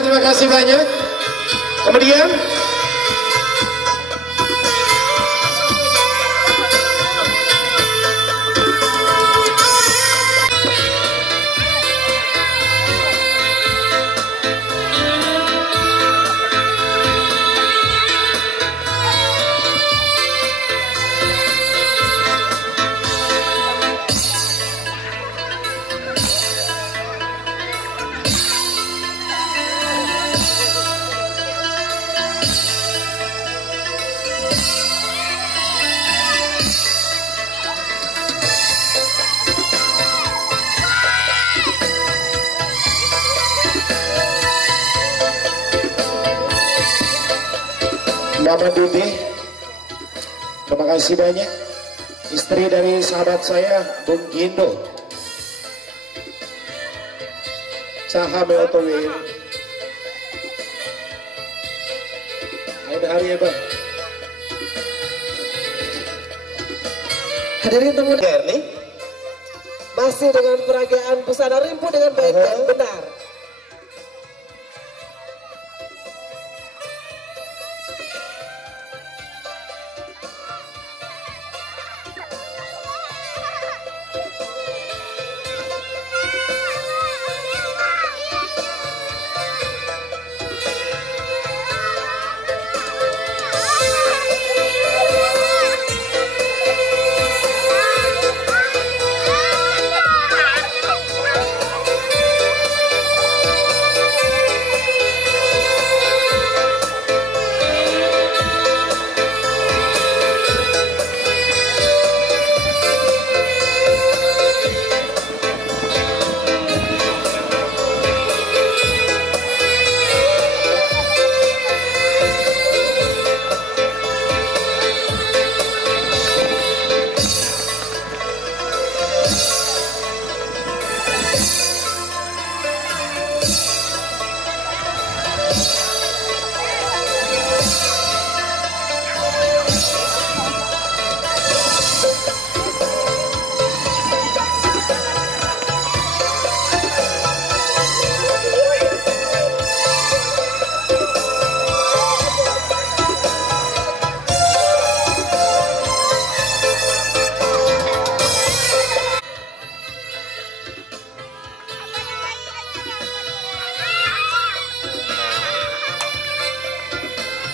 terima kasih banyak. Kemudian Mama Dudi, terima kasih banyak. Istri dari sahabat saya, Bung Gindo. Sahame Otowil. Ada hari ya bang. Hadirin tamu nih, masih dengan peragaan busana rimpu dengan baik dan benar.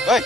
Baik.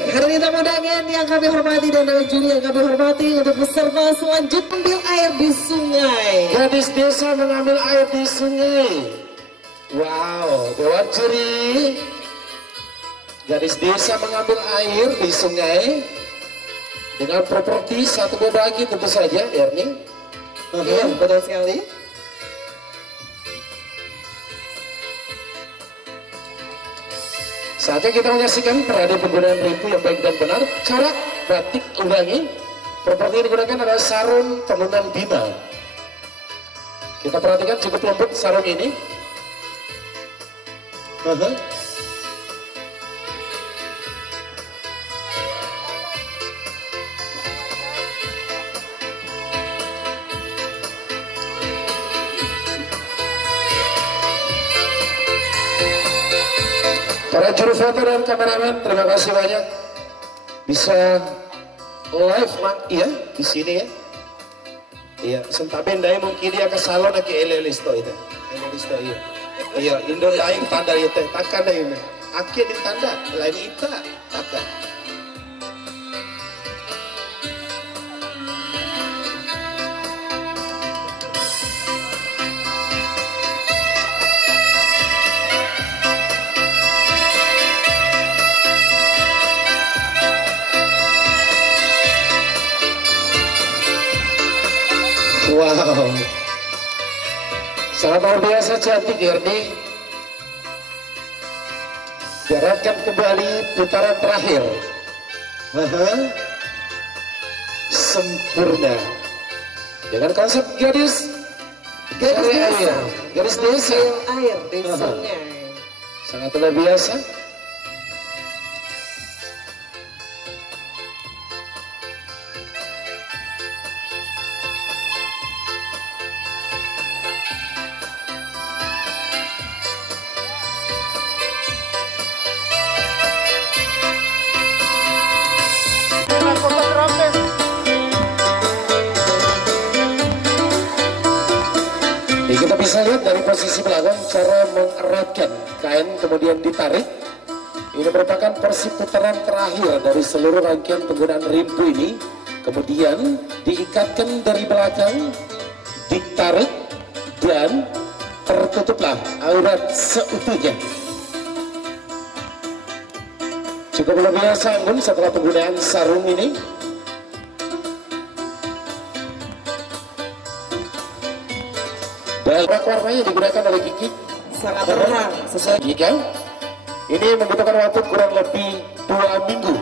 Hari ini tamu undangan yang kami hormati dan dengan juri yang kami hormati untuk peserta selanjutnya ambil air di sungai. Gadis desa mengambil air di sungai. Wow, Dewan juri. Gadis desa mengambil air di sungai dengan properti satu bagi tentu saja, Ernie. Iya, betul sekali. Saatnya kita menyaksikan parade penggunaan rimpu yang baik dan benar. Cara batik ulangi. Properti yang digunakan adalah sarung tenun Bima. Kita perhatikan cukup lembut sarung ini. Para juru foto dan kameramen, terima kasih banyak. Bisa live iya di sini ya. Iya, sentaben dai mungkin dia ke salon ke elelisto itu. Elelisto iya. Iya, Indo lain tanda itu, takkan dai ini. Akhir di tanda, lain itu takkan. Wow, sangat luar biasa cantik Ernie. Gerakan kembali putaran terakhir. Sempurna. Dengan konsep gadis desa. Gadis desa. Air di sungai. Sangat luar biasa. Kita bisa lihat dari posisi belakang cara mengeratkan kain kemudian ditarik. Ini merupakan porsi putaran terakhir dari seluruh rangkaian penggunaan rimpu ini. Kemudian diikatkan dari belakang, ditarik dan tertutuplah aurat seutuhnya. Cukup luar biasa Anggun setelah penggunaan sarung ini. Dan warnanya digunakan oleh Kiki sangat terang sesuai. Jika ini membutuhkan waktu kurang lebih 2 minggu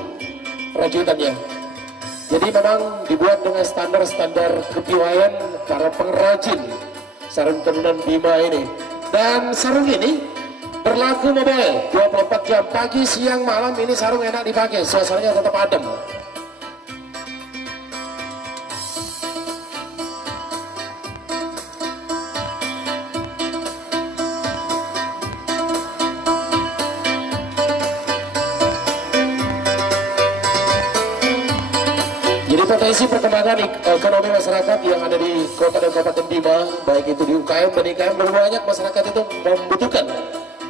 perajutannya. Jadi memang dibuat dengan standar-standar kepiawaian para pengrajin sarung tenunan Bima ini. Dan sarung ini berlaku mobile 24 jam pagi, siang, malam. Ini sarung enak dipakai, suasananya tetap adem. Jadi potensi perkembangan ekonomi masyarakat yang ada di kota dan kabupaten Bima, baik itu di UKM dan IKM, lebih banyak masyarakat itu membutuhkan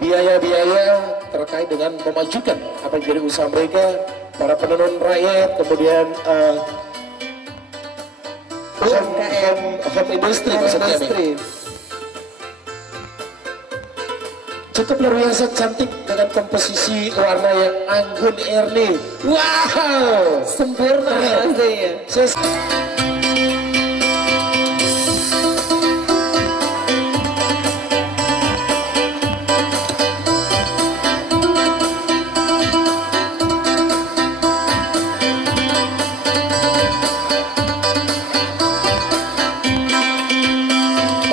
biaya-biaya terkait dengan memajukan apa yang jadi usaha mereka, para penenun rakyat, kemudian home industry maksudnya nih. Cukup luar biasa cantik dengan komposisi warna yang anggun Ernie. Wow, Sempurna rasanya.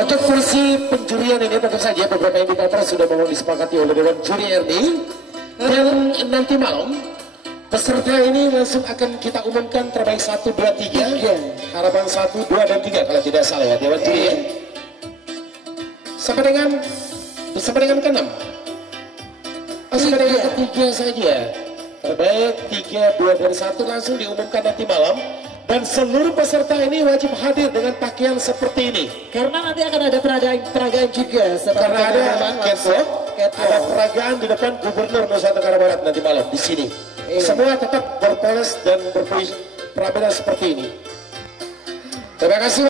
Untuk fungsi penjurian ini tentu saja beberapa indikator sudah mau disepakati oleh Dewan Juri Ernie. Dan nanti malam peserta ini langsung akan kita umumkan terbaik 1, 2, 3. Harapan 1, 2, dan 3 kalau tidak salah ya Dewan Juri ya. Sampai dengan ke-6. Sampai dengan ke-3 saja. Terbaik 3, 2, dan 1 langsung diumumkan nanti malam. Dan seluruh peserta ini wajib hadir dengan pakaian seperti ini. Karena nanti akan ada peragaan juga. Karena ada catwalk, ada peragaan di depan Gubernur Nusa Tenggara Barat nanti malam di sini. semua tetap berpoles dan berpenampilan seperti ini. Terima kasih.